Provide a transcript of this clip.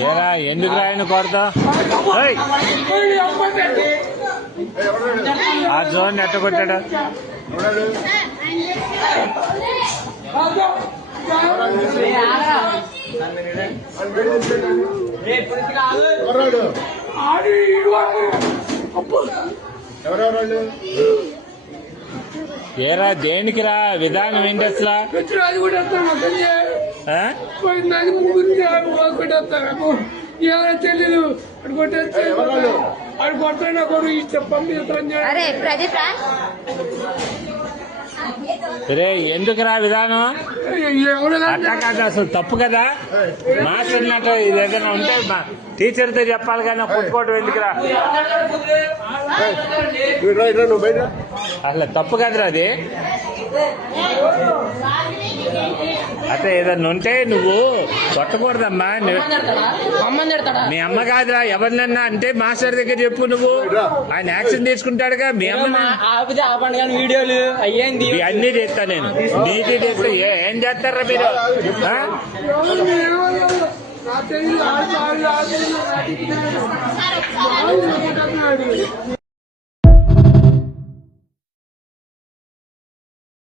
ఏరా ఎందుకు ఆయన కొడతా ఆ జోన్ ఎట్ట కొట్టాడు ఏరా దేనికి రా విధానం ఏంటి అసలు తెలీదు అడు కొట్టాను కొడు అరే ప్రదీప్ రా రే ఎందుకురా విధానం అట్లా కాదు అసలు తప్పు కదా మాట్లాడినట్టు ఇది ఏదైనా ఉంటే టీచర్తో చెప్పాలి కానీ కొట్టుకోవడం ఎందుకురా అసలు తప్పు కదరా అది అట్లా ఏదన్నా ఉంటే నువ్వు కొట్టకూడదమ్మా మీ అమ్మ కాదురా ఎవరినన్నా అంటే మాస్టర్ దగ్గర చెప్పు నువ్వు ఆయన యాక్షన్ తీసుకుంటాడుగా మీ అమ్మ వీడియోలు అయ్యేంది అన్ని చేస్తా నేను నీటి చేస్తా ఏం చేస్తారా మీరు